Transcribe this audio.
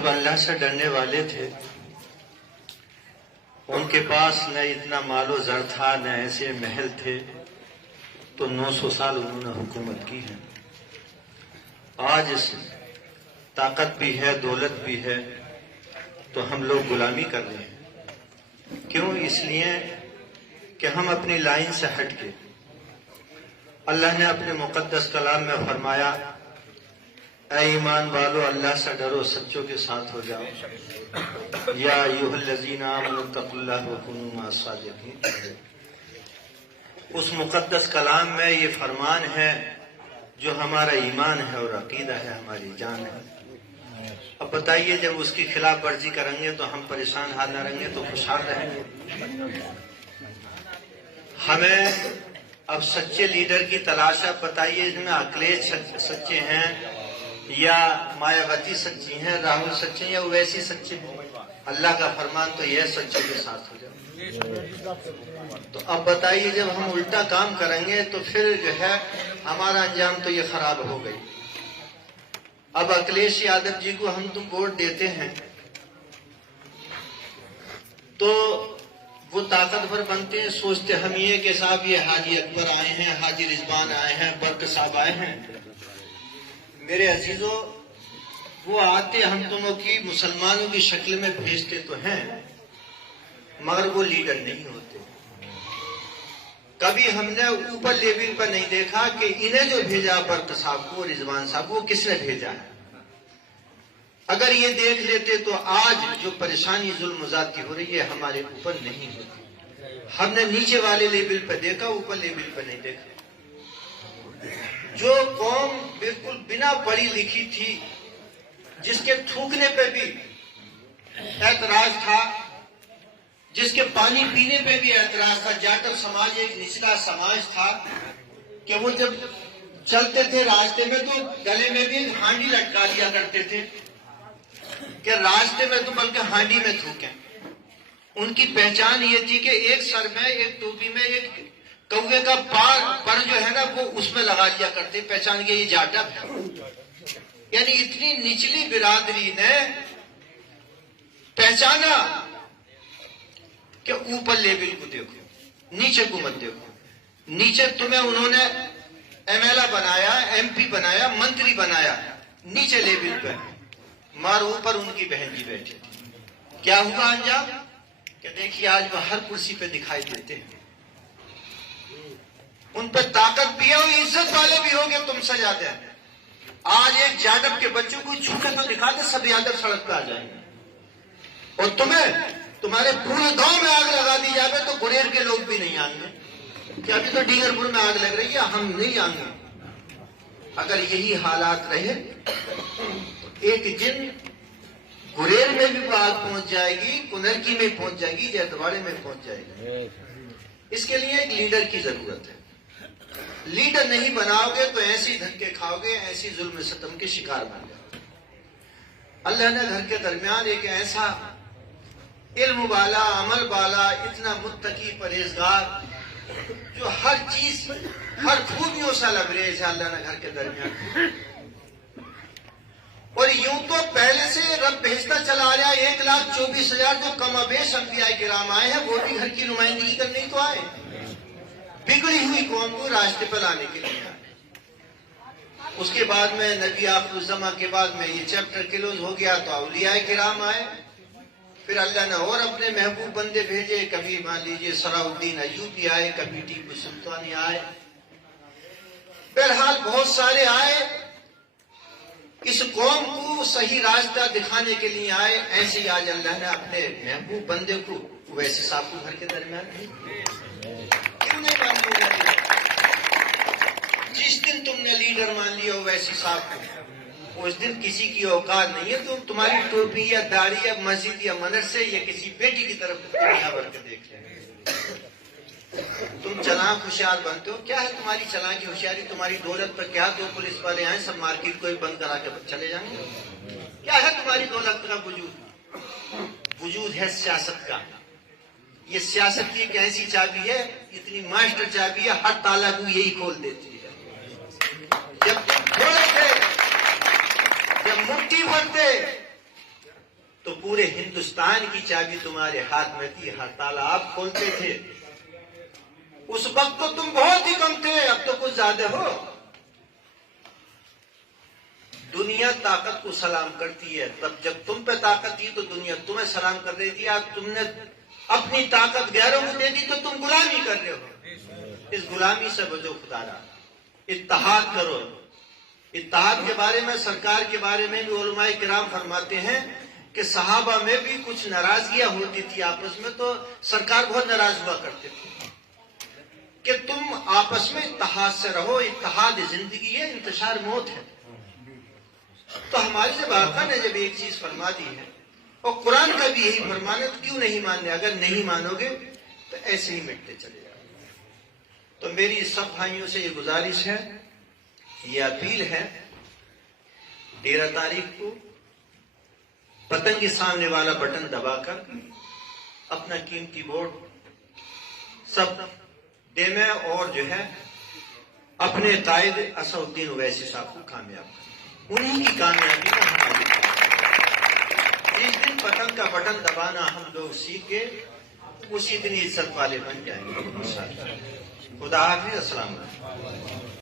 जब अल्लाह से डरने वाले थे, उनके पास न इतना मालो ज़र था, न ऐसे महल थे, तो 900 साल उन्होंने हुकूमत की है। आज इस ताकत भी है, दौलत भी है, तो हम लोग गुलामी कर रहे हैं। क्यों? इसलिए कि हम अपनी लाइन से हट के, अल्लाह ने अपने मुक़द्दस कलाम में फरमाया, ऐ ईमान वालो अल्लाह से डरो, सच्चों के साथ हो जाओ। या अय्युहल्लज़ीना आमनू तक़ुल्लाह व कुनू मअस सादिक़ीन। उस मुक़द्दस कलाम में ये फरमान है जो हमारा ईमान है और अकीदा है, हमारी जान है। अब बताइए, जब उसकी खिलाफ वर्जी करेंगे तो हम परेशान हाल न रहेंगे तो खुशहाल रहेंगे। हमें अब सच्चे लीडर की तलाश है। बताइए, इसमें अखिलेश सच्चे हैं या मायावती सच्ची हैं, राहुल सच्चे हैं या ओवैसी सच्चे हैं? अल्लाह का फरमान तो यह, सच्चे के साथ हो जाओ। तो अब बताइए, जब हम उल्टा काम करेंगे तो फिर जो है हमारा अंजाम तो ये खराब हो गई। अब अखिलेश यादव जी को हम तुम वोट देते हैं तो वो ताकतवर बनते हैं, सोचते हम ये कि साहब ये हाजी अकबर आए हैं, हाजी रिजवान आए हैं, बर्क साहब आए हैं। मेरे अजीजों, वो आते हम दोनों की मुसलमानों की शक्ल में भेजते तो हैं, मगर वो लीडर नहीं होते। कभी हमने ऊपर लेवल पर नहीं देखा कि इन्हें जो भेजा बर्क साहब को, रिजवान साहब को, किसने भेजा है। अगर ये देख लेते तो आज जो परेशानी जुल्म ज़्यादती हो रही है हमारे ऊपर नहीं होती। हमने नीचे वाले लेवल पर देखा, ऊपर लेवल पर नहीं देखा। जो कौम बिल्कुल बिना पढ़ी लिखी थी, जिसके थूकने पे भी ऐतराज था, जिसके पानी पीने पे भी ऐतराज था। जाटव समाज एक निचला समाज था कि वो जब चलते थे रास्ते में तो गले में भी हांडी लटका लिया करते थे कि रास्ते में तो बल्कि हांडी में थूकें। उनकी पहचान ये थी कि एक सर में, एक टोपी में एक कौवे का पर जो है ना वो उसमें लगा लिया करते, पहचान के ये जाटव है। यानी इतनी निचली बिरादरी ने पहचाना कि ऊपर लेवल को देखो, नीचे को मत देखो। नीचे तुम्हें उन्होंने एमएलए बनाया, एमपी बनाया, मंत्री बनाया, नीचे लेवल पे, मार ऊपर उनकी बहन जी बैठी थी। क्या हुआ अंजाम? कि देखिए आज वह हर कुर्सी पे दिखाई देते हैं। उन पर ताकत भी है और इज्जत वाले भी होंगे तुमसे ज्यादा। आज एक यादव के बच्चों को छूके तो दिखाते, सब यादव सड़क पे आ जाएंगे। और तुम्हारे पूरे गांव में आग लगा दी जाए तो गुरेर के लोग भी नहीं आएंगे कि अभी तो डींगरपुर में आग लग रही है, हम नहीं आएंगे। अगर यही हालात रहे तो एक दिन गुरेर में भी आग पहुंच जाएगी, कुनरकी में पहुंच जाएगी, जैतवाड़े में पहुंच जाएगी। इसके लिए एक लीडर की जरूरत है। लीडर नहीं बनाओगे तो ऐसी धक्के खाओगे, ऐसी जुल्म सितम के शिकार बन जाओगे। अल्लाह ने घर के दरमियान एक ऐसा इल्म वाला, अमल वाला, इतना मुत्तकी परहेजगार, जो हर चीज, हर खूबियों से लबरेज है, अल्लाह ने घर के दरमियान। और यूं तो पहले से रब भेजता चला आ रहा, 1,24,000 जो कमाबेश अंबिया किराम आए हैं, वो भी घर की नुमाइंदगी करने तो आए, बिगड़ी हुई कौम को रास्ते पर लाने के लिए आए। उसके बाद में नबी आखिरुज़्ज़मा के बाद में ये चैप्टर क्लोज हो गया तो औलिया किराम आए। फिर अल्लाह ने और अपने महबूब बंदे भेजे, कभी मान लीजिए सलाउद्दीन अय्यूबी आए, कभी टीपू सुल्तानी आए, बहरहाल बहुत सारे आए, इस कौम को सही रास्ता दिखाने के लिए आए। ऐसे ही आज अल्लाह ने अपने महबूब बंदे को वैसे साहब को घर के दरमियान क्यों नहीं मान लिया? जिस दिन तुमने लीडर मान लिया वैसी साहब को, उस दिन किसी की औकात नहीं है। तो तुम्हारी टोपी या दाढ़ी या मस्जिद या मदरसे या किसी बेटी की तरफ भर के देख लें। तुम चालाक होशियार बनते हो, क्या है तुम्हारी चालाकी होशियारी? तुम्हारी दौलत पर क्या दो पुलिस वाले आए, सब मार्केट को ही बंद करा के चले जाएंगे? क्या है तुम्हारी दौलत का वजूद? वजूद है सियासत का। ये सियासत की एक ऐसी चाबी है, इतनी मास्टर चाबी है, हर ताला को यही खोल देती है। जब तुम थोड़े थे, जब मुट्ठी भरते تو پورے ہندوستان کی چابی تمہارے ہاتھ میں تھی، ہر تالا آپ کھولتے تھے۔ اس وقت تو تم بہت ہی کم تھے، اب تو کچھ زیادہ ہو۔ دنیا طاقت کو سلام کرتی ہے، تب جب تم پہ طاقت تھی تو دنیا تمہیں سلام کر رہی تھی۔ آج تم نے اپنی طاقت غیروں کو دے دی تو تم غلامی کر رہے ہو۔ اس غلامی سے بچو خدا را، اتحاد کرو۔ اتحاد کے بارے میں، سرکار کے بارے میں بھی علماء کرام فرماتے ہیں کہ صحابہ میں بھی کچھ ناراضگیاں ہوتی تھی آپس میں، تو سرکار بہت ناراض ہوا کرتے تھے کہ تم آپس میں اتحاد سے رہو، اتحاد زندگی ہے، انتشار موت ہے۔ تو ہماری جب آقا نے جب ایک چیز فرما دی ہے، اور قرآن کا بھی یہی فرمانا، تو کیوں نہیں ماننے؟ اگر نہیں مانو گے تو ایسے ہی مٹتے چلے جاؤ۔ تو میری سب بھائیوں سے یہ گزارش ہے، یہ اپیل ہے، 13 تاریخ کو پتنگ کے سامنے والا بٹن دبا کر اپنا قیمتی ووٹ سب دینا، اور جو ہے اپنے قائد اسد الدین اویسی صاحب کو کامیاب کرنا۔ انہی کی کامیابی میں ہماری جس دن پتنگ کا بٹن دبانا ہم لوگ سیکھ کے، اسی دن عزت والے بن جائیں گے۔ خدا حافظ، السلام علیکم۔